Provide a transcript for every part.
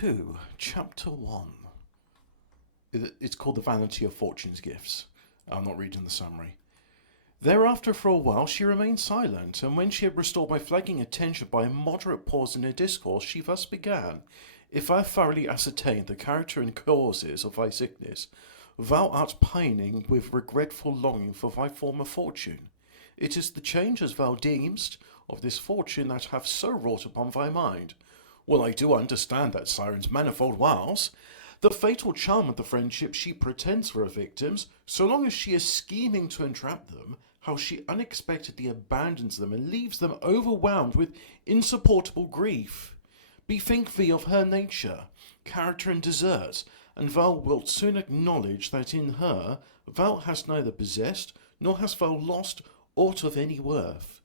2, Chapter 1. It's called The Vanity of Fortune's Gifts. I'm not reading the summary. Thereafter, for a while, she remained silent, and when she had restored my flagging attention by a moderate pause in her discourse, she thus began. If I thoroughly ascertained the character and causes of thy sickness, thou art pining with regretful longing for thy former fortune. It is the changes thou deemest of this fortune that hath so wrought upon thy mind. Well, I do understand that siren's manifold wiles. The fatal charm of the friendship she pretends for her victims, so long as she is scheming to entrap them, how she unexpectedly abandons them and leaves them overwhelmed with insupportable grief. Bethink thee of her nature, character, and deserts, and thou wilt soon acknowledge that in her thou hast neither possessed, nor hast thou lost aught of any worth.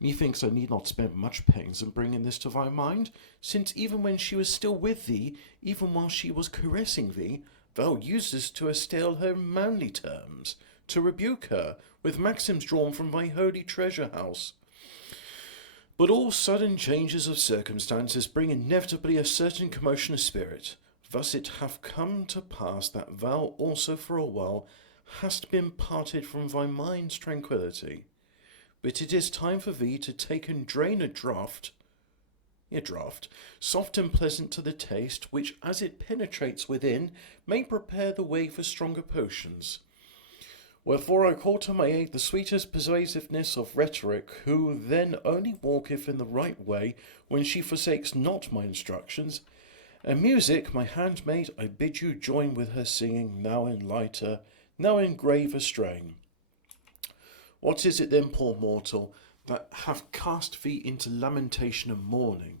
Methinks I need not spend much pains in bringing this to thy mind, since even when she was still with thee, even while she was caressing thee, thou usest to astale her manly terms, to rebuke her with maxims drawn from thy holy treasure house. But all sudden changes of circumstances bring inevitably a certain commotion of spirit. Thus it hath come to pass that thou also for a while hast been parted from thy mind's tranquillity. But it is time for thee to take and drain a draught, soft and pleasant to the taste, which as it penetrates within, may prepare the way for stronger potions. Wherefore I call to my aid the sweetest persuasiveness of rhetoric, who then only walketh in the right way when she forsakes not my instructions. And music, my handmaid, I bid you join with her singing, now in lighter, now in graver strain. What is it then, poor mortal, that hath cast thee into lamentation and mourning?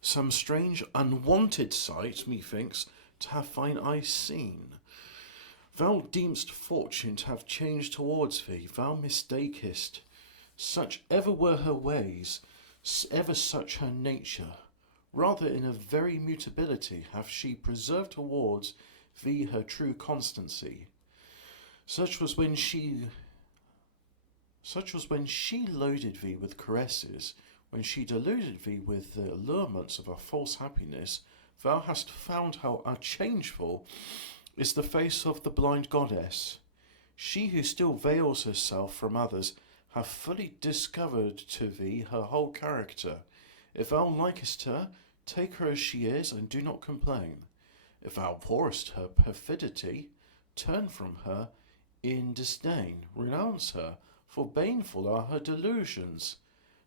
Some strange unwonted sight, methinks, to have thine eyes seen. Thou deemst fortune to have changed towards thee, thou mistakest. Such ever were her ways, ever such her nature. Rather in a very mutability hath she preserved towards thee her true constancy. Such was when she loaded thee with caresses, when she deluded thee with the allurements of a false happiness, thou hast found how unchangeful is the face of the blind goddess. She who still veils herself from others hath fully discovered to thee her whole character. If thou likest her, take her as she is, and do not complain. If thou abhorrest her perfidy, turn from her in disdain, renounce her, for baneful are her delusions.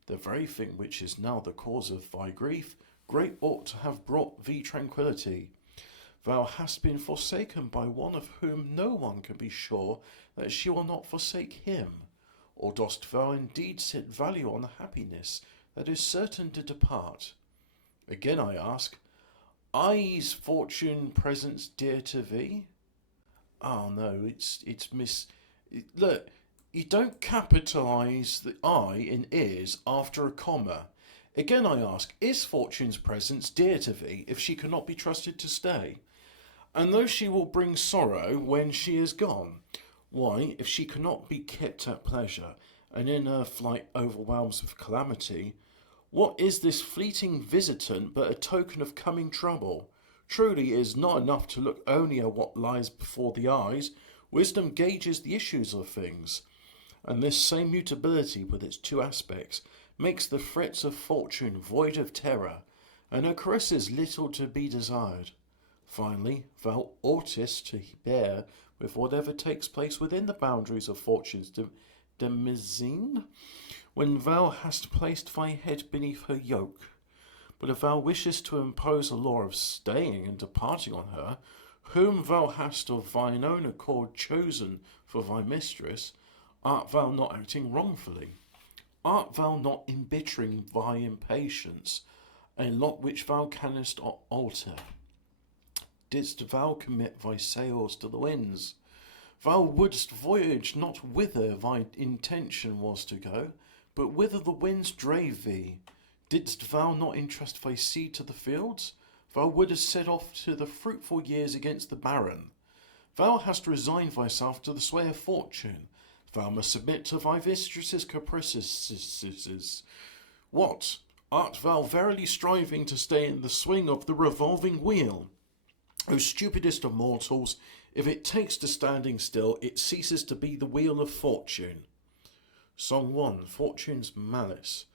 The very thing which is now the cause of thy grief, great ought to have brought thee tranquillity. Thou hast been forsaken by one of whom no one can be sure that she will not forsake him. Or dost thou indeed set value on the happiness that is certain to depart? Again I ask, are these fortune presents dear to thee? Oh no, it's look, you don't capitalise the I in is after a comma. Again I ask, is fortune's presence dear to thee if she cannot be trusted to stay? And though she will bring sorrow when she is gone, why, if she cannot be kept at pleasure, and in her flight overwhelms with calamity, what is this fleeting visitant but a token of coming trouble? Truly it is not enough to look only at what lies before the eyes. Wisdom gauges the issues of things, and this same mutability with its two aspects makes the threats of fortune void of terror, and her caresses little to be desired. Finally, thou oughtest to bear with whatever takes place within the boundaries of fortune's demesne, when thou hast placed thy head beneath her yoke. But if thou wishest to impose a law of staying and departing on her, whom thou hast of thine own accord chosen for thy mistress, art thou not acting wrongfully? Art thou not embittering thy impatience, a lot which thou canst alter? Didst thou commit thy sails to the winds? Thou wouldst voyage not whither thy intention was to go, but whither the winds drave thee. Didst thou not entrust thy seed to the fields? Thou wouldst set off to the fruitful years against the barren. Thou hast resigned thyself to the sway of fortune. Thou must submit to thy mistress's caprices. What? Art thou verily striving to stay in the swing of the revolving wheel? O stupidest of mortals, if it takes to standing still, it ceases to be the wheel of fortune. Song 1, Fortune's Malice.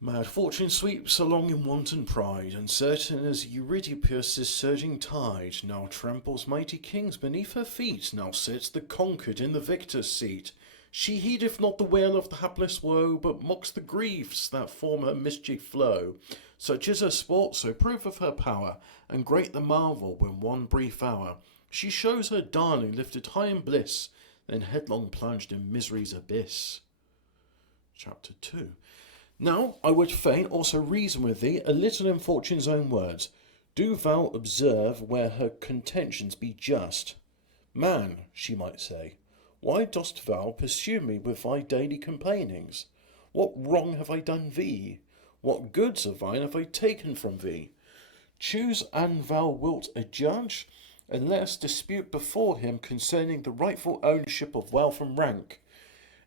Mad fortune sweeps along in wanton pride, uncertain as Eurydice's surging tide. Now tramples mighty kings beneath her feet, now sits the conquered in the victor's seat. She heedeth not the wail of the hapless woe, but mocks the griefs that form her mischief flow. Such is her sport, so proof of her power, and great the marvel when one brief hour she shows her darling lifted high in bliss, then headlong plunged in misery's abyss. Chapter 2. Now I would fain also reason with thee a little in fortune's own words. Do thou observe where her contentions be just. Man, she might say, why dost thou pursue me with thy daily complainings? What wrong have I done thee? What goods of thine have I taken from thee? Choose an thou wilt a judge, and let us dispute before him concerning the rightful ownership of wealth and rank.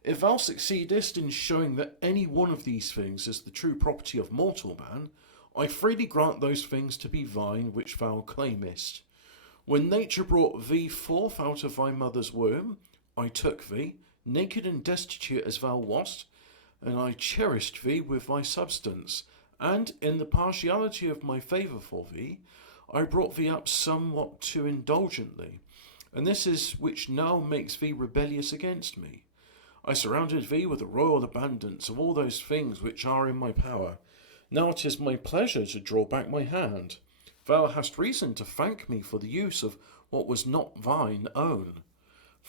If thou succeedest in showing that any one of these things is the true property of mortal man, I freely grant those things to be thine which thou claimest. When nature brought thee forth out of thy mother's womb, I took thee, naked and destitute as thou wast, and I cherished thee with thy substance, and in the partiality of my favour for thee, I brought thee up somewhat too indulgently, and this is which now makes thee rebellious against me. I surrounded thee with a royal abundance of all those things which are in my power. Now it is my pleasure to draw back my hand. Thou hast reason to thank me for the use of what was not thine own.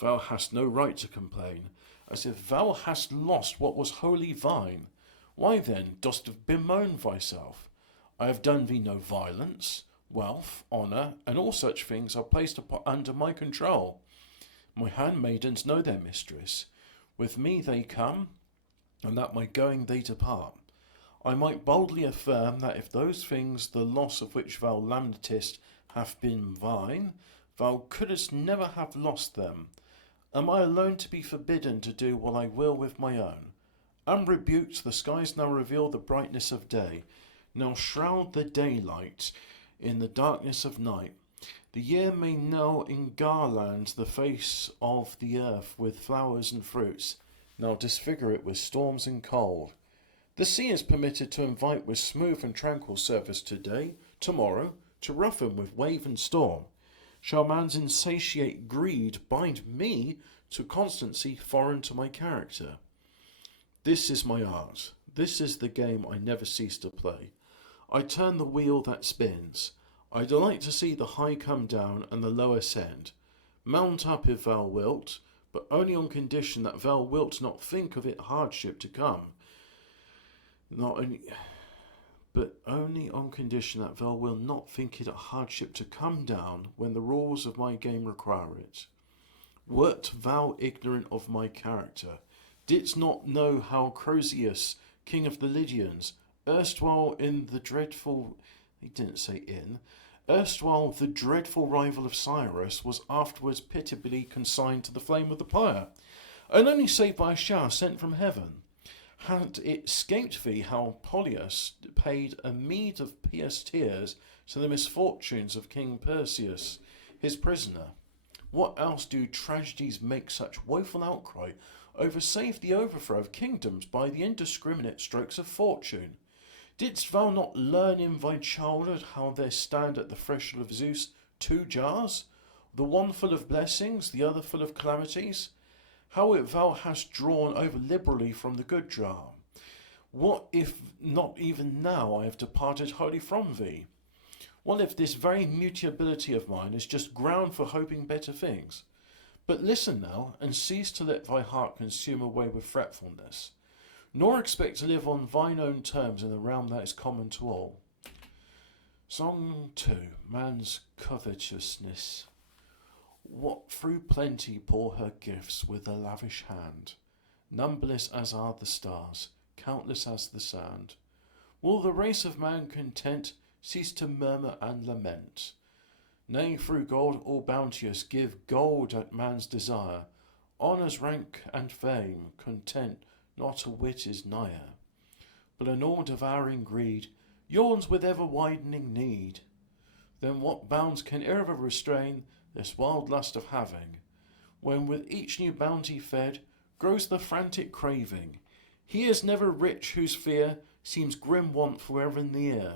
Thou hast no right to complain, as if thou hast lost what was wholly thine. Why then dost bemoan thyself? I have done thee no violence. Wealth, honour, and all such things are placed under my control. My handmaidens know their mistress. With me they come, and at my going they depart. I might boldly affirm that if those things, the loss of which thou lamentest, have been thine, thou couldst never have lost them. Am I alone to be forbidden to do what I will with my own? Unrebuked, the skies now reveal the brightness of day, now shroud the daylight in the darkness of night. The year may now engarland the face of the earth with flowers and fruits, now disfigure it with storms and cold. The sea is permitted to invite with smooth and tranquil surface today, tomorrow, to roughen with wave and storm. Shall man's insatiate greed bind me to constancy foreign to my character? This is my art. This is the game I never cease to play. I turn the wheel that spins. I delight to see the high come down and the low ascend. Mount up if thou wilt, but only on condition that thou wilt not think of it hardship to come. But only on condition that thou wilt not think it a hardship to come down when the rules of my game require it. Wert thou ignorant of my character? Didst not know how Croesus, king of the Lydians, erstwhile the dreadful rival of Cyrus, was afterwards pitiably consigned to the flame of the pyre, and only saved by a shower sent from heaven? Had it escaped thee how Polius paid a meed of pious tears to the misfortunes of King Perseus, his prisoner? What else do tragedies make such woeful outcry over save the overthrow of kingdoms by the indiscriminate strokes of fortune? Didst thou not learn in thy childhood how there stand at the threshold of Zeus 2 jars, the one full of blessings, the other full of calamities? How if thou hast drawn over liberally from the good jar? What if not even now I have departed wholly from thee? What if this very mutability of mine is just ground for hoping better things? But listen now, and cease to let thy heart consume away with fretfulness, nor expect to live on thine own terms in the realm that is common to all. Song 2. Man's covetousness. What through plenty pour her gifts with a lavish hand, numberless as are the stars, countless as the sand. Will the race of man content cease to murmur and lament? Nay, through God all bounteous, give gold at man's desire, honours, rank, and fame, content not a whit is nigher. but an all-devouring greed yawns with ever-widening need. Then what bounds can ever restrain this wild lust of having, when with each new bounty fed grows the frantic craving? He is never rich whose fear seems grim want forever in the air.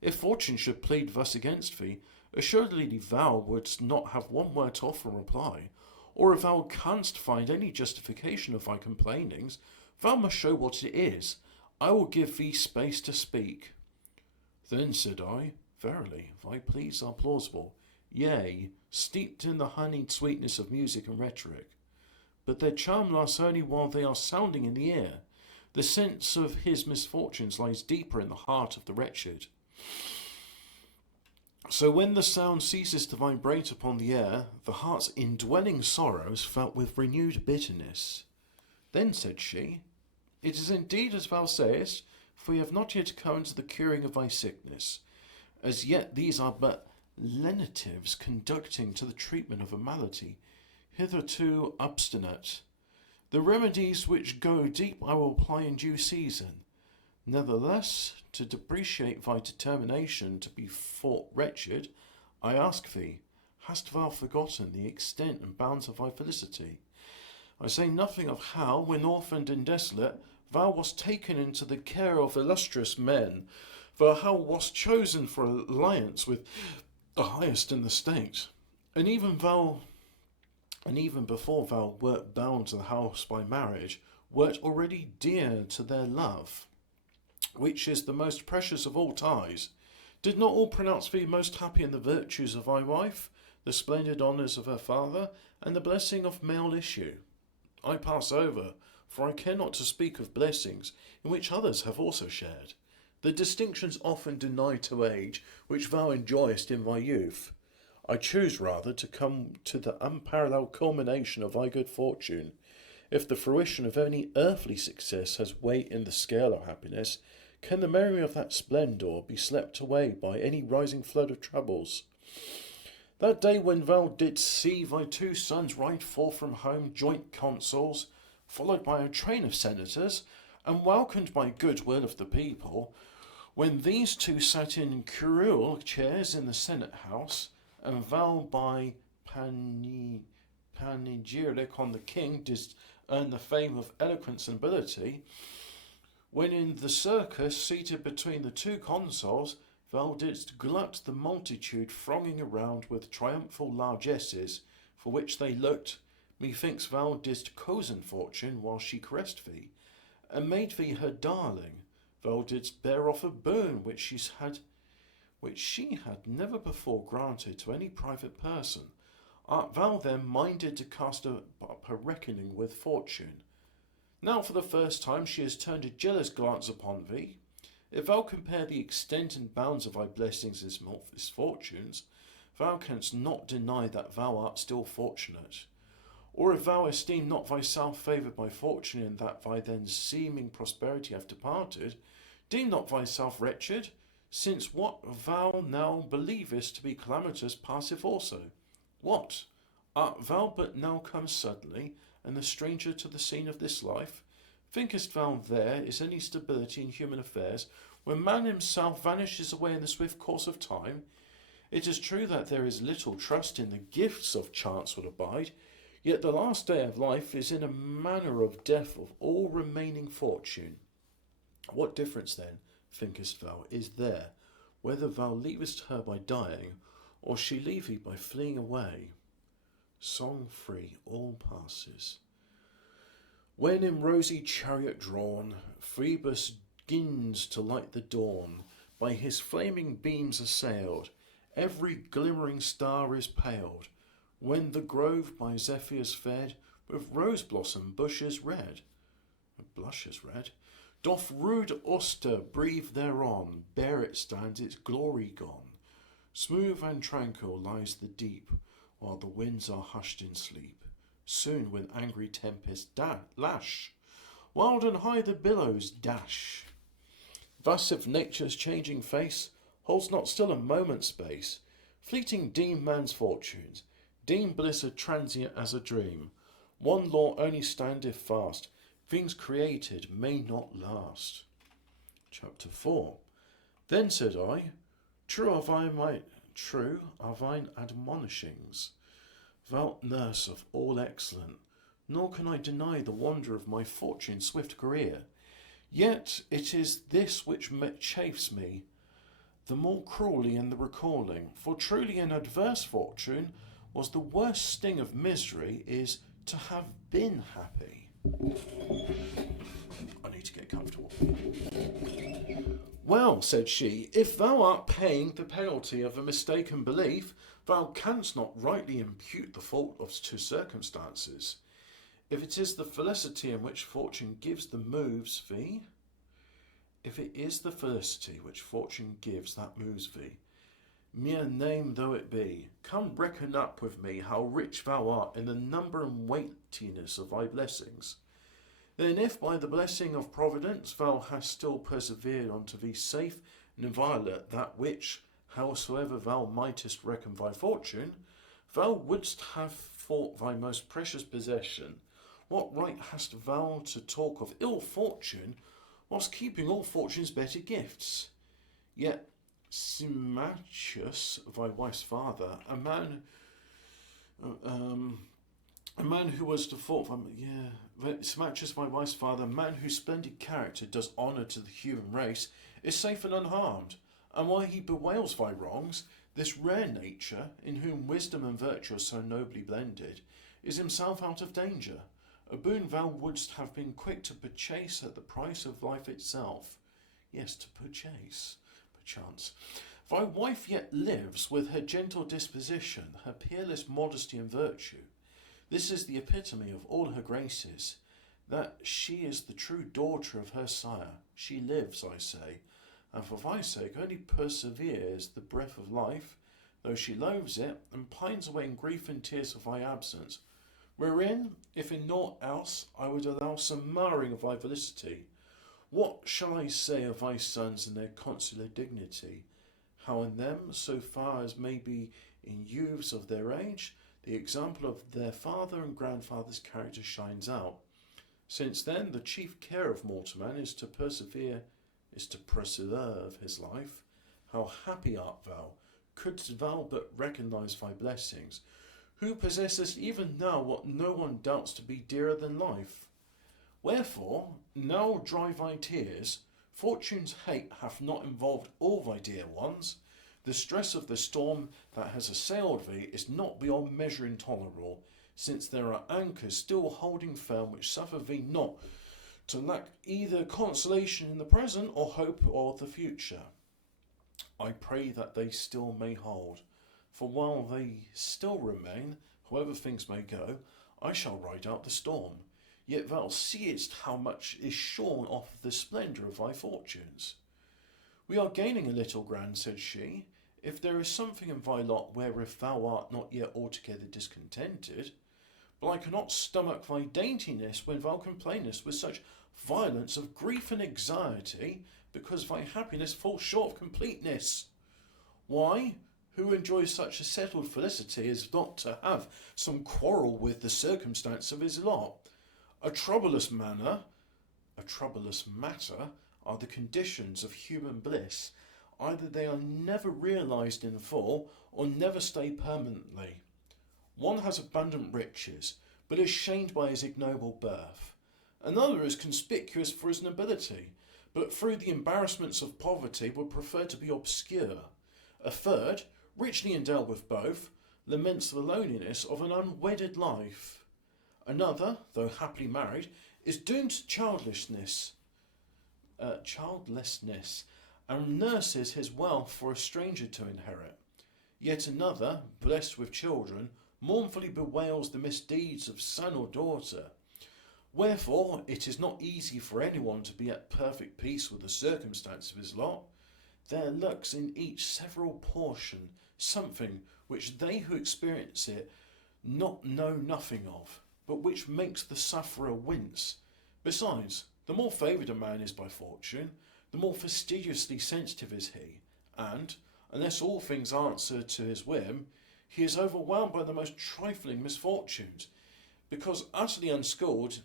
If fortune should plead thus against thee, assuredly thou wouldst not have one word to offer in reply, or if thou canst find any justification of thy complainings, thou must show what it is. I will give thee space to speak. Then said I, verily, thy pleas are plausible, yea, steeped in the honeyed sweetness of music and rhetoric. But their charm lasts only while they are sounding in the ear. The sense of his misfortunes lies deeper in the heart of the wretched. So when the sound ceases to vibrate upon the air, the heart's indwelling sorrow is felt with renewed bitterness. Then said she, It is indeed as thou sayest, for we have not yet come to the curing of thy sickness. As yet these are but lenitives conducting to the treatment of a malady, hitherto obstinate. The remedies which go deep I will apply in due season. Nevertheless, to depreciate thy determination to be thought wretched, I ask thee, hast thou forgotten the extent and bounds of thy felicity? I say nothing of how, when orphaned and desolate, thou wast taken into the care of illustrious men, for how wast chosen for alliance with the highest in the state, and even before thou wert bound to the house by marriage, wert already dear to their love, which is the most precious of all ties. Did not all pronounce thee most happy in the virtues of thy wife, the splendid honours of her father, and the blessing of male issue? I pass over, for I care not to speak of blessings in which others have also shared, the distinctions often denied to age, which thou enjoyest in thy youth. I choose rather to come to the unparalleled culmination of thy good fortune. If the fruition of any earthly success has weight in the scale of happiness, can the memory of that splendour be swept away by any rising flood of troubles? That day when thou didst see thy two sons ride forth from home joint consuls, followed by a train of senators, and welcomed by goodwill of the people, when these two sat in curule chairs in the Senate House, and thou by panegyric on the king didst earn the fame of eloquence and ability, when in the circus, seated between the two consuls, thou didst glut the multitude thronging around with triumphal largesses, for which they looked, methinks thou didst cozen fortune while she caressed thee, and made thee her darling. Thou didst bear off a boon which she had never before granted to any private person. Art thou then minded to cast up a reckoning with fortune? Now for the first time she has turned a jealous glance upon thee. If thou compare the extent and bounds of thy blessings and misfortunes, thou canst not deny that thou art still fortunate. Or if thou esteem not thyself favoured by fortune in that thy then seeming prosperity hath departed, deem not thyself wretched, since what thou now believest to be calamitous passeth also. What? Art thou but now come suddenly, and a stranger to the scene of this life? Thinkest thou there is any stability in human affairs, when man himself vanishes away in the swift course of time? It is true that there is little trust in the gifts of chance will abide, yet the last day of life is in a manner of death of all remaining fortune. What difference then, thinkest thou, is there, whether thou leavest her by dying, or she leave thee by fleeing away? Song 3. All passes. When in rosy chariot drawn, Phoebus gins to light the dawn, by his flaming beams assailed, every glimmering star is paled, when the grove by Zephyrs fed, with rose blossom bushes red, blushes red, doth rude Auster breathe thereon, bare it stands, its glory gone. Smooth and tranquil lies the deep, while the winds are hushed in sleep. Soon with angry tempests lash, wild and high the billows dash. Thus if nature's changing face holds not still a moment's space, fleeting deem man's fortunes, deem bliss a transient as a dream. One law only standeth fast, things created may not last. Chapter 4. Then said I, True are thine admonishings, thou nurse of all excellent, nor can I deny the wonder of my fortune's swift career. Yet it is this which chafes me the more cruelly in the recalling, for truly an adverse fortune was the worst sting of misery is to have been happy. I need to get comfortable. Well, said she, if thou art paying the penalty of a mistaken belief, thou canst not rightly impute the fault to circumstances. If it is the felicity in which fortune gives the moves thee, if it is the felicity which fortune gives that moves thee, mere name though it be, come reckon up with me how rich thou art in the number and weightiness of thy blessings. Then if by the blessing of Providence thou hast still persevered unto thee safe and inviolate that which, howsoever thou mightest reckon thy fortune, thou wouldst have thought thy most precious possession, what right hast thou to talk of ill fortune, whilst keeping all fortune's better gifts? Yet Symmachus, thy wife's father, a man who was to thought, Symmachus, my wife's father, a man whose splendid character does honour to the human race, is safe and unharmed. And while he bewails thy wrongs, this rare nature, in whom wisdom and virtue are so nobly blended, is himself out of danger. A boon thou wouldst have been quick to purchase at the price of life itself. Yes, to purchase, perchance. Thy wife yet lives with her gentle disposition, her peerless modesty and virtue. This is the epitome of all her graces, that she is the true daughter of her sire. She lives, I say, and for thy sake only perseveres the breath of life, though she loathes it, and pines away in grief and tears of thy absence, wherein, if in naught else, I would allow some marring of thy felicity. What shall I say of thy sons and their consular dignity? How in them, so far as may be in youths of their age, the example of their father and grandfather's character shines out. Since then the chief care of mortal man is to preserve his life. How happy art thou, couldst thou but recognise thy blessings, who possessest even now what no one doubts to be dearer than life. Wherefore, now dry thy tears, fortune's hate hath not involved all thy dear ones. The stress of the storm that has assailed thee is not beyond measure intolerable, since there are anchors still holding firm which suffer thee not to lack either consolation in the present or hope of the future. I pray that they still may hold, for while they still remain, however things may go, I shall ride out the storm. Yet thou seest how much is shorn off the splendour of thy fortunes. We are gaining a little, Gran, said she, if there is something in thy lot wherewith thou art not yet altogether discontented. But I cannot stomach thy daintiness when thou complainest with such violence of grief and anxiety, because thy happiness falls short of completeness. Why, who enjoys such a settled felicity is not to have some quarrel with the circumstance of his lot? A troublous matter are the conditions of human bliss. Either they are never realised in full, or never stay permanently. One has abundant riches, but is shamed by his ignoble birth. Another is conspicuous for his nobility, but through the embarrassments of poverty would prefer to be obscure. A third, richly endowed with both, laments the loneliness of an unwedded life. Another, though happily married, is doomed to childlessness, and nurses his wealth for a stranger to inherit. Yet another, blessed with children, mournfully bewails the misdeeds of son or daughter. Wherefore it is not easy for anyone to be at perfect peace with the circumstance of his lot. There lurks in each several portion something which they who experience it not know nothing of, but which makes the sufferer wince. Besides, the more favoured a man is by fortune, the more fastidiously sensitive is he, and, unless all things answer to his whim, he is overwhelmed by the most trifling misfortunes, because utterly unschooled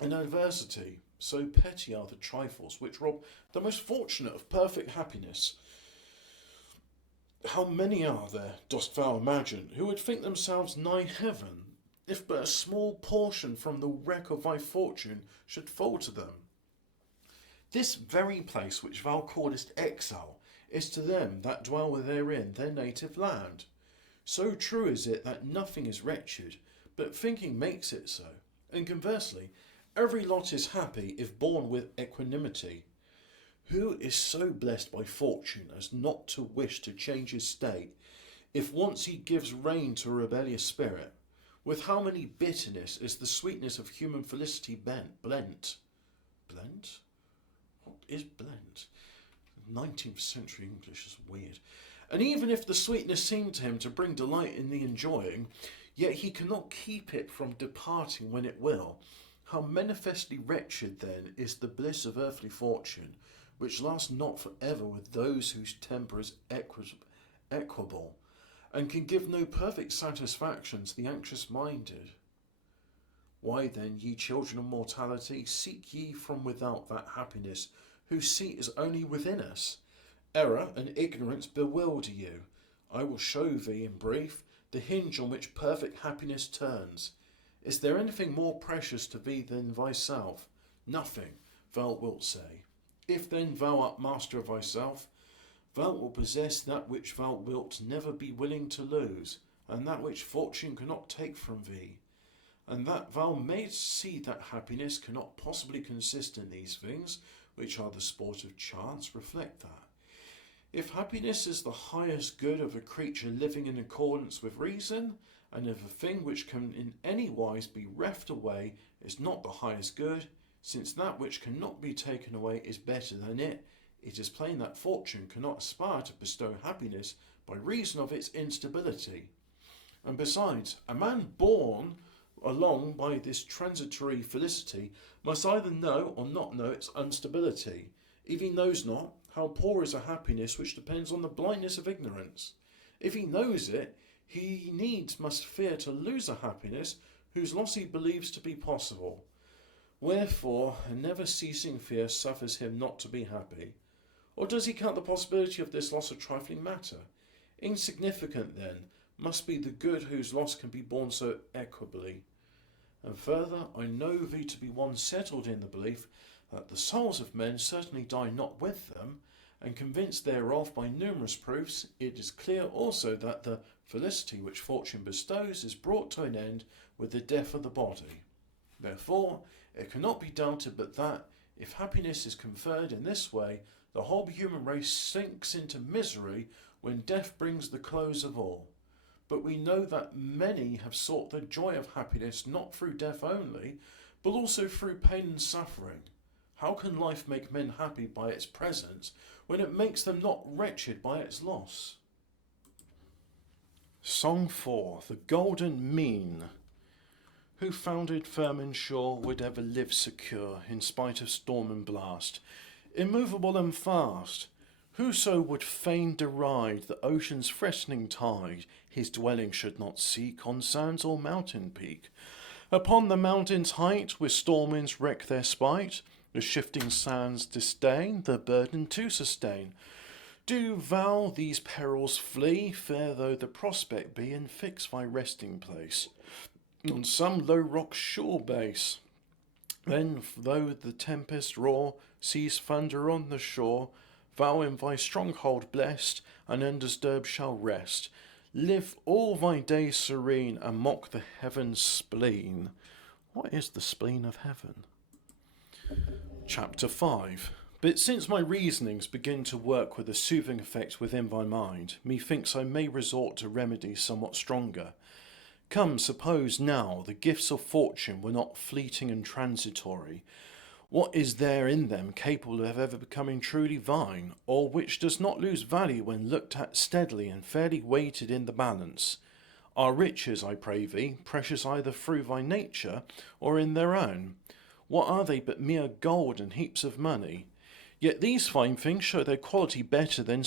in adversity. So petty are the trifles which rob the most fortunate of perfect happiness. How many are there, dost thou imagine, who would think themselves nigh heaven, if but a small portion from the wreck of thy fortune should fall to them? This very place which thou callest exile is to them that dwell therein their native land. So true is it that nothing is wretched, but thinking makes it so, and conversely, every lot is happy if borne with equanimity. Who is so blessed by fortune as not to wish to change his state, if once he gives rein to a rebellious spirit? With how many bitterness is the sweetness of human felicity blent? Blent? What is blent? 19th century English is weird. And even if the sweetness seemed to him to bring delight in the enjoying, yet he cannot keep it from departing when it will. How manifestly wretched, then, is the bliss of earthly fortune, which lasts not for ever with those whose temper is equable, and can give no perfect satisfaction to the anxious-minded. Why then, ye children of mortality, seek ye from without that happiness whose seat is only within us? Error and ignorance bewilder you. I will show thee, in brief, the hinge on which perfect happiness turns. Is there anything more precious to thee than thyself? Nothing, thou wilt say. If then thou art master of thyself, thou wilt possess that which thou wilt never be willing to lose, and that which fortune cannot take from thee. And that thou mayst see that happiness cannot possibly consist in these things, which are the sport of chance, reflect that. If happiness is the highest good of a creature living in accordance with reason, and if a thing which can in any wise be reft away is not the highest good, since that which cannot be taken away is better than it is plain that fortune cannot aspire to bestow happiness by reason of its instability. And besides, a man born along by this transitory felicity must either know or not know its instability. If he knows not, how poor is a happiness which depends on the blindness of ignorance? If he knows it, he needs must fear to lose a happiness whose loss he believes to be possible. Wherefore, a never-ceasing fear suffers him not to be happy. Or does he count the possibility of this loss a trifling matter? Insignificant, then, must be the good whose loss can be borne so equably. And further, I know thee to be one settled in the belief that the souls of men certainly die not with them, and convinced thereof by numerous proofs, it is clear also that the felicity which fortune bestows is brought to an end with the death of the body. Therefore, it cannot be doubted but that, if happiness is conferred in this way, the whole human race sinks into misery when death brings the close of all. But we know that many have sought the joy of happiness not through death only, but also through pain and suffering. How can life make men happy by its presence when it makes them not wretched by its loss? Song 4. The Golden Mean. Who founded firm and sure would ever live secure in spite of storm and blast, immovable and fast? Whoso would fain deride the ocean's freshening tide, his dwelling should not seek on sands or mountain peak. Upon the mountain's height, with storm winds wreck their spite, the shifting sands disdain the burden to sustain. Do thou these perils flee, fair though the prospect be, and fix thy resting place on some low rock's shore base. Then, though the tempest roar, seas thunder on the shore, thou in thy stronghold blessed and undisturbed shall rest. Live all thy days serene, and mock the heaven's spleen. What is the spleen of heaven? Chapter 5. But since my reasonings begin to work with a soothing effect within thy mind, methinks I may resort to remedies somewhat stronger. Come, suppose now the gifts of fortune were not fleeting and transitory. What is there in them capable of ever becoming truly thine, or which does not lose value when looked at steadily and fairly weighted in the balance? Are riches, I pray thee, precious either through thy nature or in their own? What are they but mere gold and heaps of money? Yet these fine things show their quality better than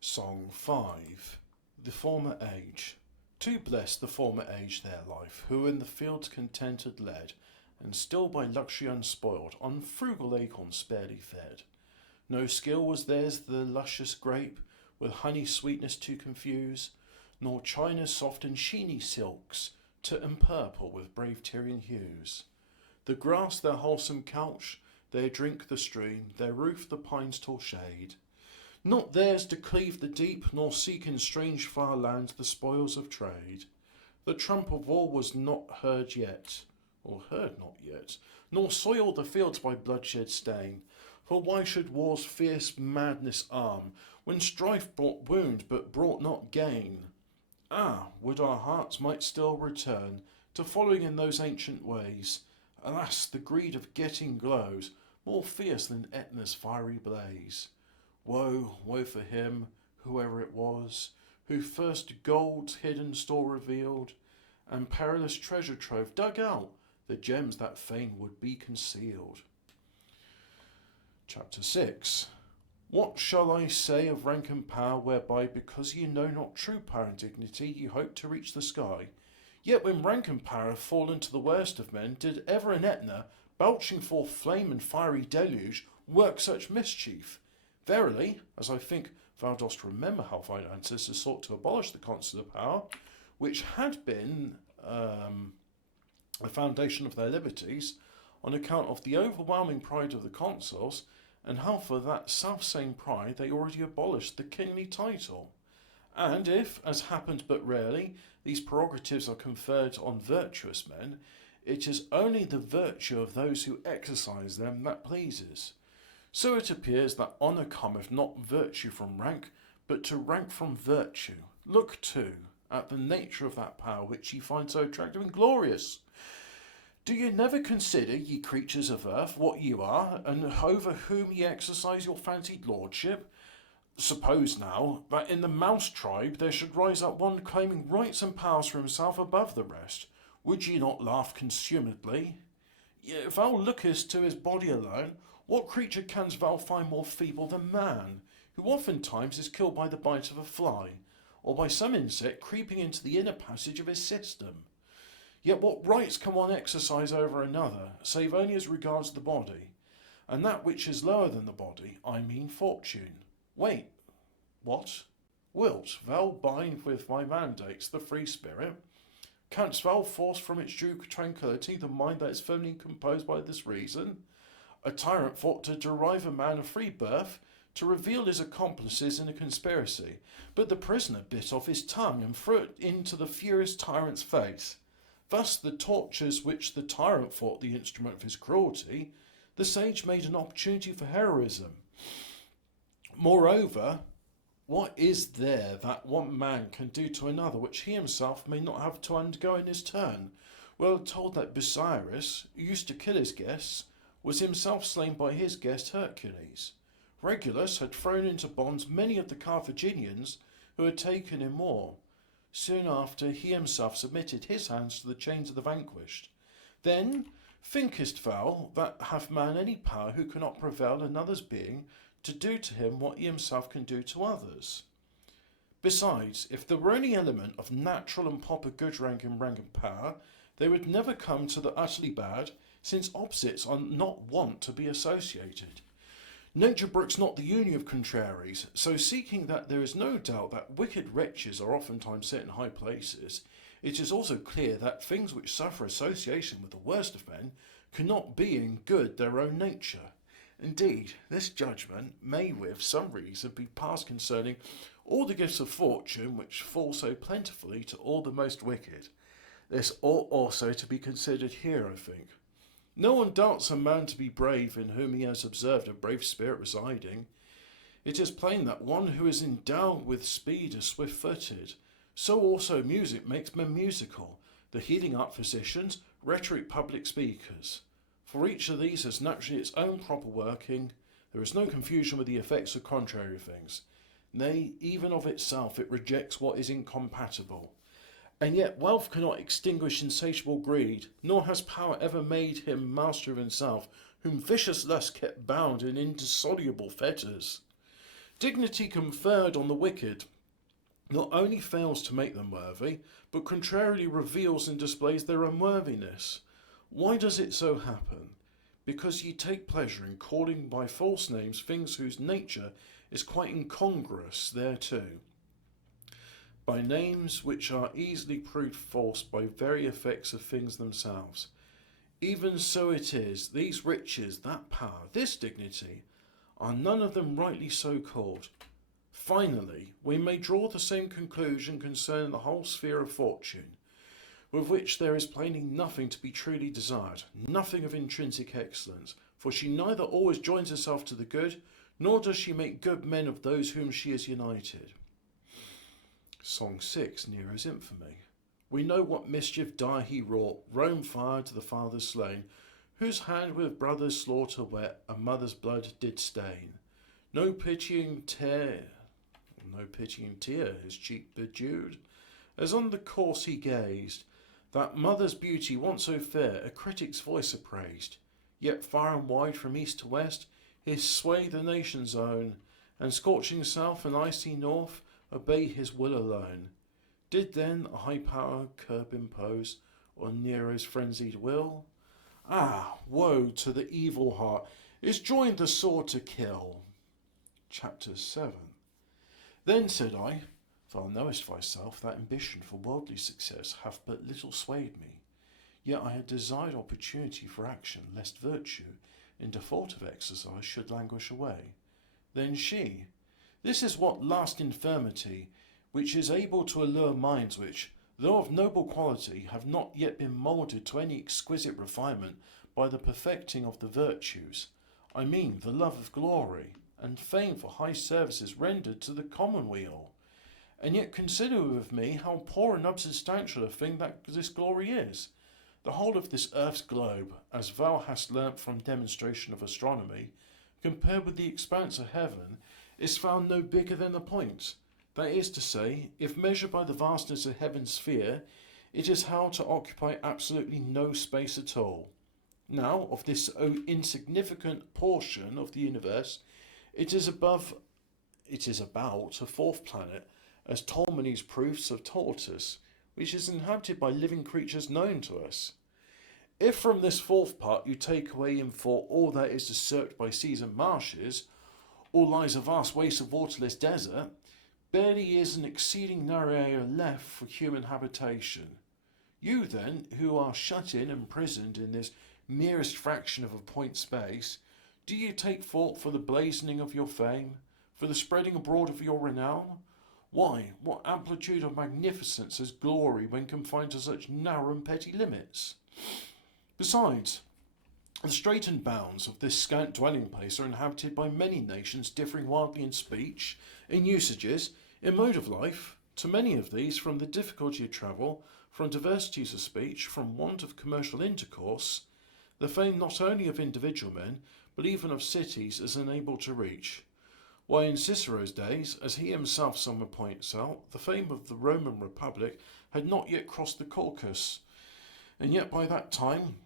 Song 5. The Former Age. To bless the former age their life, who in the fields contented led, and still by luxury unspoiled, on frugal acorns sparely fed. No skill was theirs the luscious grape, with honey sweetness to confuse, nor China's soft and sheeny silks, to empurple with brave Tyrian hues. The grass their wholesome couch, their drink the stream, their roof the pine's tall shade. Not theirs to cleave the deep, nor seek in strange far lands the spoils of trade. The trump of war was not heard yet, or heard not yet, nor soil the fields by bloodshed stain. For why should war's fierce madness arm, when strife brought wound but brought not gain? Ah, would our hearts might still return to following in those ancient ways. Alas, the greed of getting glows more fierce than Etna's fiery blaze. Woe, woe for him, whoever it was, who first gold's hidden store revealed, and perilous treasure trove dug out the gems that fain would be concealed. Chapter 6. What shall I say of rank and power, whereby, because ye know not true power and dignity, ye hope to reach the sky? Yet when rank and power have fallen to the worst of men, did ever an Etna, belching forth flame and fiery deluge, work such mischief? Verily, as I think thou dost remember how thine ancestors sought to abolish the consular power, which had been the foundation of their liberties, on account of the overwhelming pride of the consuls, and how for that self-same pride they already abolished the kingly title. And if, as happens but rarely, these prerogatives are conferred on virtuous men, it is only the virtue of those who exercise them that pleases. So it appears that honour cometh not virtue from rank, but to rank from virtue. Look, too, at the nature of that power which ye find so attractive and glorious. Do ye never consider, ye creatures of earth, what you are, and over whom ye exercise your fancied lordship? Suppose now, that in the mouse tribe there should rise up one claiming rights and powers for himself above the rest. Would ye not laugh consumedly? If thou lookest to his body alone, what creature canst thou find more feeble than man, who oftentimes is killed by the bite of a fly, or by some insect creeping into the inner passage of his system? Yet what rights can one exercise over another, save only as regards the body? And that which is lower than the body, I mean fortune. Wait, what? Wilt thou bind with thy mandates the free spirit? Canst thou force from its due tranquillity the mind that is firmly composed by this reason? A tyrant thought to derive a man a free birth, to reveal his accomplices in a conspiracy, but the prisoner bit off his tongue and threw it into the furious tyrant's face. Thus the tortures which the tyrant thought the instrument of his cruelty, the sage made an opportunity for heroism. Moreover, what is there that one man can do to another which he himself may not have to undergo in his turn? We are told that Busiris, who used to kill his guests, was himself slain by his guest Hercules. Regulus had thrown into bonds many of the Carthaginians who had taken in war. Soon after, he himself submitted his hands to the chains of the vanquished. Then, thinkest thou that hath man any power who cannot prevail another's being to do to him what he himself can do to others? Besides, if there were any element of natural and proper good rank and power, they would never come to the utterly bad, since opposites are not wont to be associated. Nature brooks not the union of contraries, so seeking that there is no doubt that wicked wretches are oftentimes set in high places, it is also clear that things which suffer association with the worst of men cannot be in good their own nature. Indeed, this judgment may with some reason be passed concerning all the gifts of fortune which fall so plentifully to all the most wicked. This ought also to be considered here, I think. No one doubts a man to be brave in whom he has observed a brave spirit residing. It is plain that one who is endowed with speed is swift-footed. So also music makes men musical, the healing art physicians, rhetoric public speakers. For each of these has naturally its own proper working. There is no confusion with the effects of contrary things. Nay, even of itself it rejects what is incompatible. And yet wealth cannot extinguish insatiable greed, nor has power ever made him master of himself, whom vicious lust kept bound in indissoluble fetters. Dignity conferred on the wicked not only fails to make them worthy, but contrarily reveals and displays their unworthiness. Why does it so happen? Because ye take pleasure in calling by false names things whose nature is quite incongruous thereto, by names which are easily proved false by very effects of things themselves. Even so it is, these riches, that power, this dignity, are none of them rightly so called. Finally, we may draw the same conclusion concerning the whole sphere of fortune, with which there is plainly nothing to be truly desired, nothing of intrinsic excellence, for she neither always joins herself to the good, nor does she make good men of those whom she is united. Song 6, Nero's infamy. We know what mischief dire he wrought, Rome fired to the fathers slain, whose hand with brother's slaughter wet, a mother's blood did stain. No pitying tear his cheek bedewed, as on the corse he gazed. That mother's beauty once so fair, a critic's voice appraised. Yet far and wide from east to west, his sway the nation's own, and scorching south and icy north, obey his will alone. Did then a high power curb impose on Nero's frenzied will? Ah, woe to the evil heart is joined the sword to kill. Chapter 7. Then said I, thou knowest thyself that ambition for worldly success hath but little swayed me. Yet I had desired opportunity for action, lest virtue, in default of exercise, should languish away. Then she, this is what last infirmity, which is able to allure minds which, though of noble quality, have not yet been moulded to any exquisite refinement by the perfecting of the virtues, I mean the love of glory, and fame for high services rendered to the commonweal. And yet consider with me how poor and unsubstantial a thing that this glory is. The whole of this earth's globe, as thou hast learnt from demonstration of astronomy, compared with the expanse of heaven, is found no bigger than a point. That is to say, if measured by the vastness of heaven's sphere, it is held to occupy absolutely no space at all. Now, of this insignificant portion of the universe, it is about a fourth planet, as Ptolemy's proofs have taught us, which is inhabited by living creatures known to us. If from this fourth part you take away in thought all that is usurped by seas and marshes, or lies a vast waste of waterless desert, barely is an exceeding narrow area left for human habitation. You then, who are shut in and imprisoned in this merest fraction of a point space, do you take thought for the blazoning of your fame, for the spreading abroad of your renown? Why, what amplitude of magnificence has glory when confined to such narrow and petty limits? Besides, the straitened bounds of this scant dwelling place are inhabited by many nations differing wildly in speech, in usages, in mode of life. To many of these, from the difficulty of travel, from diversities of speech, from want of commercial intercourse, the fame not only of individual men, but even of cities is unable to reach. Why, in Cicero's days, as he himself somewhere points out, the fame of the Roman Republic had not yet crossed the Caucasus, and yet by that time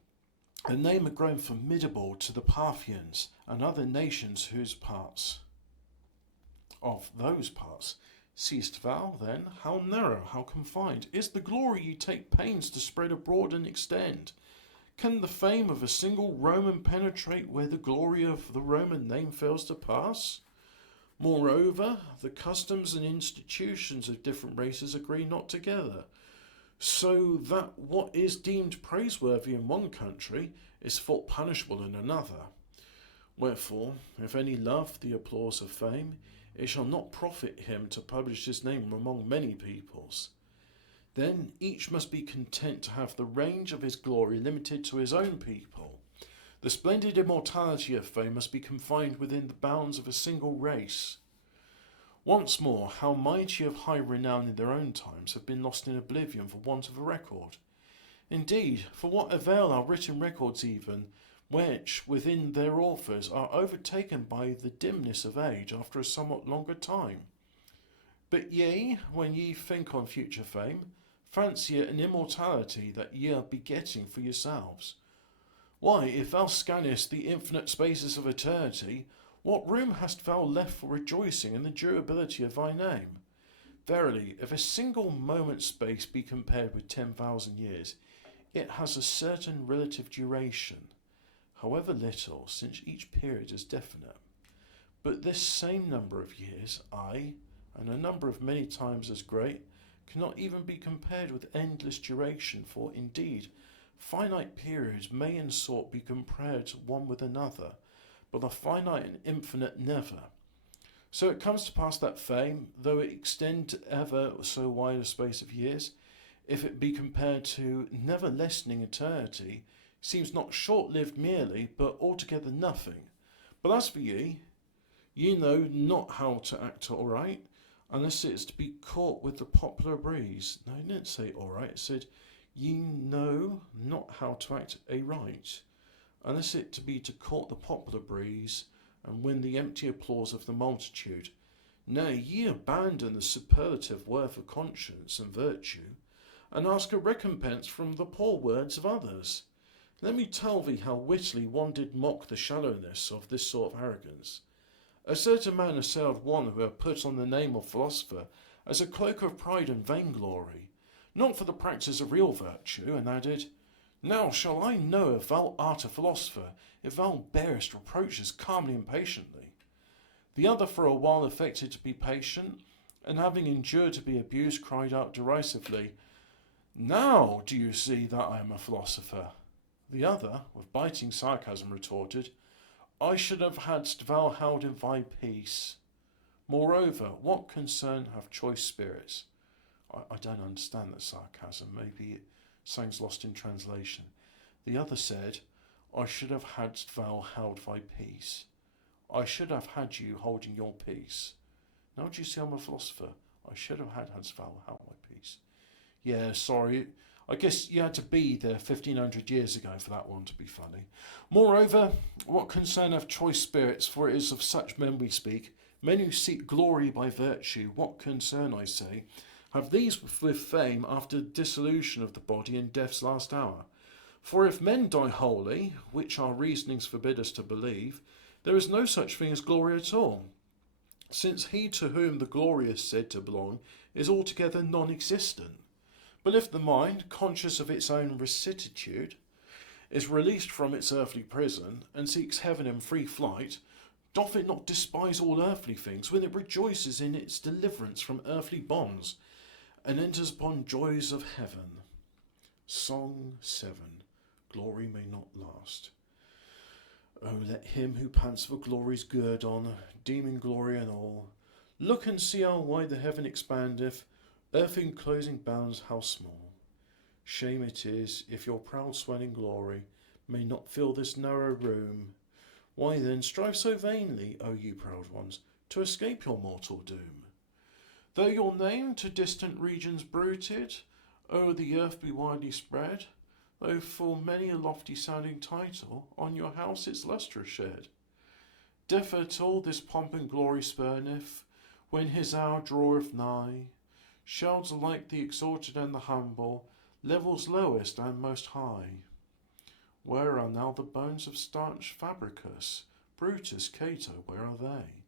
the name had grown formidable to the Parthians and other nations whose parts. Of those parts, seest thou, then, how narrow, how confined, is the glory you take pains to spread abroad and extend? Can the fame of a single Roman penetrate where the glory of the Roman name fails to pass? Moreover, the customs and institutions of different races agree not together, so that what is deemed praiseworthy in one country is thought punishable in another. Wherefore, if any love the applause of fame, it shall not profit him to publish his name among many peoples. Then each must be content to have the range of his glory limited to his own people. The splendid immortality of fame must be confined within the bounds of a single race. Once more, how mighty of high renown in their own times have been lost in oblivion for want of a record. Indeed, for what avail are written records even, which, within their authors, are overtaken by the dimness of age after a somewhat longer time? But ye, when ye think on future fame, fancy it an immortality that ye are begetting for yourselves. Why, if thou scannest the infinite spaces of eternity, what room hast thou left for rejoicing in the durability of thy name? Verily, if a single moment's space be compared with 10,000 years, it has a certain relative duration, however little, since each period is definite. But this same number of years, aye, and a number of many times as great, cannot even be compared with endless duration, for indeed, finite periods may in sort be compared one with another, but the finite and infinite never. So it comes to pass that fame, though it extend ever so wide a space of years, if it be compared to never lessening eternity, seems not short-lived merely, but altogether nothing. But as for ye know not how to act aright, unless it is to be caught with the popular breeze. No, it didn't say aright, it said, ye know not how to act aright, unless it to be to court the popular breeze, and win the empty applause of the multitude. Nay, ye abandon the superlative worth of conscience and virtue, and ask a recompense from the poor words of others. Let me tell thee how wittily one did mock the shallowness of this sort of arrogance. A certain man assailed one who had put on the name of philosopher as a cloak of pride and vainglory, not for the practice of real virtue, and added, Now shall I know if thou art a philosopher, if thou bearest reproaches calmly and patiently. The other for a while affected to be patient, and having endured to be abused, cried out derisively, Now do you see that I am a philosopher? The other, with biting sarcasm, retorted, I should have hadst thou held in thy peace. Moreover, what concern have choice spirits? I don't understand that sarcasm. Maybe it sounds lost in translation. The other said, I should have hadst thou held thy peace. I should have had you holding your peace. Now do you see I'm a philosopher? I should have hadst thou held my peace. Yeah, sorry. I guess you had to be there 1,500 years ago for that one to be funny. Moreover, what concern have choice spirits, for it is of such men we speak, men who seek glory by virtue, what concern, I say, have these with fame after dissolution of the body in death's last hour? For if men die wholly, which our reasonings forbid us to believe, there is no such thing as glory at all, since he to whom the glory is said to belong is altogether non-existent. But if the mind, conscious of its own rectitude, is released from its earthly prison, and seeks heaven in free flight, doth it not despise all earthly things, when it rejoices in its deliverance from earthly bonds, and enters upon joys of heaven? Song 7. Glory may not last. Oh, let him who pants for glory's guerdon, deeming glory and all, look and see how wide the heaven expandeth, earth enclosing bounds how small. Shame it is, if your proud swelling glory may not fill this narrow room. Why then strive so vainly, O you proud ones, to escape your mortal doom? Though your name to distant regions bruited, o'er the earth be widely spread, though full many a lofty sounding title on your house its lustre shed, deaf at all this pomp and glory spurneth, when his hour draweth nigh, shouts alike the exalted and the humble, levels lowest and most high. Where are now the bones of staunch Fabricus, Brutus, Cato, where are they?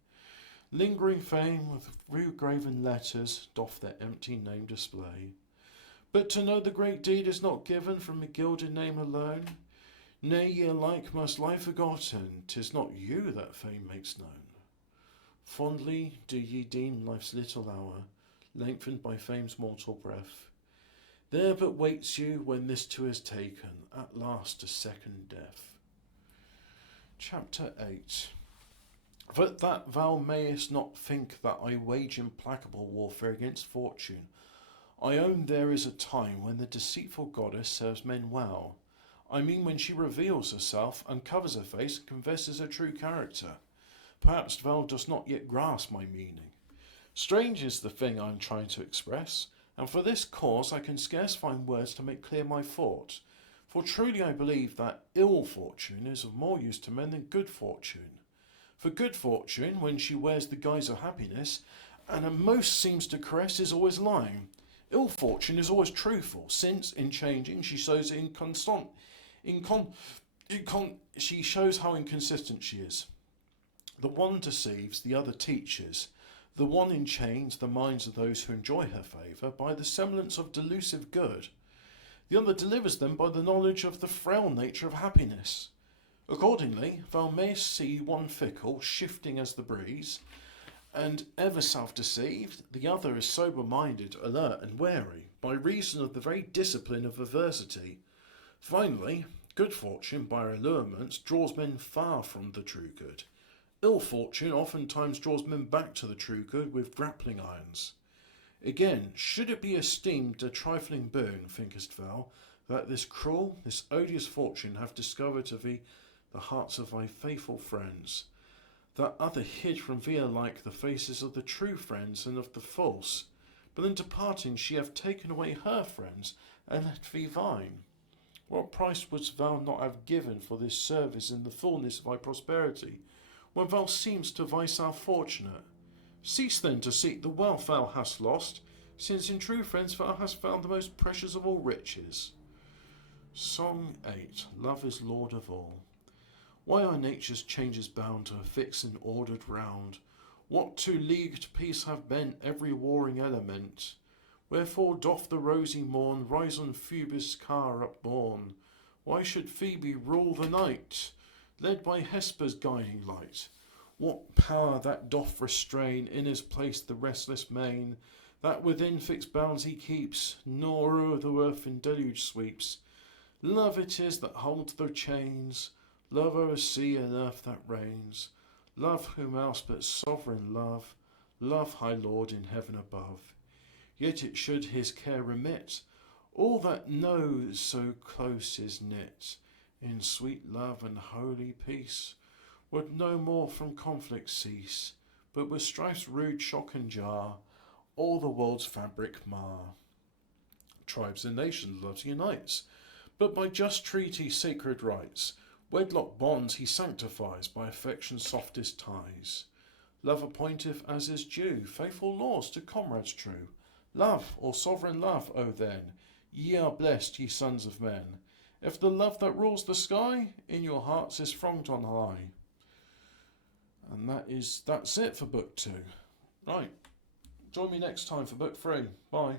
Lingering fame with rude-graven letters doth their empty name display. But to know the great deed is not given from a gilded name alone. Nay, ye alike must lie forgotten, 'tis not you that fame makes known. Fondly do ye deem life's little hour, lengthened by fame's mortal breath. There but waits you, when this too is taken, at last a second death. Chapter 8. But that thou mayest not think that I wage implacable warfare against fortune, I own there is a time when the deceitful goddess serves men well. I mean when she reveals herself, uncovers her face, and confesses her true character. Perhaps thou dost not yet grasp my meaning. Strange is the thing I am trying to express, and for this cause I can scarce find words to make clear my thought. For truly I believe that ill fortune is of more use to men than good fortune. For good fortune, when she wears the guise of happiness, And a most seems to caress is always lying. Ill fortune is always truthful, since in changing she shows she shows how inconsistent she is. The one deceives, the other teaches. The one enchains the minds of those who enjoy her favour by the semblance of delusive good. The other delivers them by the knowledge of the frail nature of happiness. Accordingly, thou mayst see one fickle, shifting as the breeze, and ever self-deceived, the other is sober-minded, alert and wary, by reason of the very discipline of adversity. Finally, good fortune, by her allurements, draws men far from the true good. Ill fortune oftentimes draws men back to the true good with grappling irons. Again, should it be esteemed a trifling boon, thinkest thou, that this cruel, this odious fortune have discovered to thee the hearts of thy faithful friends, that other hid from thee alike the faces of the true friends and of the false, but in departing she hath taken away her friends, and left thee thine? What price wouldst thou not have given for this service in the fullness of thy prosperity, when thou seemest to thyself fortunate? Cease then to seek the wealth thou hast lost, since in true friends thou hast found the most precious of all riches. Song 8. Love is Lord of all. Why are nature's changes bound to a fixed and ordered round? What to leagued peace have bent every warring element? Wherefore doth the rosy morn rise on Phoebus' car upborne? Why should Phoebe rule the night, led by Hesper's guiding light? What power that doth restrain in his place the restless main, that within fixed bounds he keeps, nor o'er the earth in deluge sweeps? Love it is that holds the chains, love o'er sea and earth that reigns. Love whom else but sovereign love, love high Lord in heaven above. Yet it should his care remit, all that knows so close is knit in sweet love and holy peace, would no more from conflict cease, but with strife's rude shock and jar, all the world's fabric mar. Tribes and nations love unites, but by just treaty sacred rites, wedlock bonds he sanctifies by affection's softest ties. Love appointeth as is due, faithful laws to comrades true. Love, or sovereign love, O then, ye are blessed, ye sons of men, if the love that rules the sky in your hearts is thronged on high. And that's it for book 2. Right, join me next time for book 3. Bye.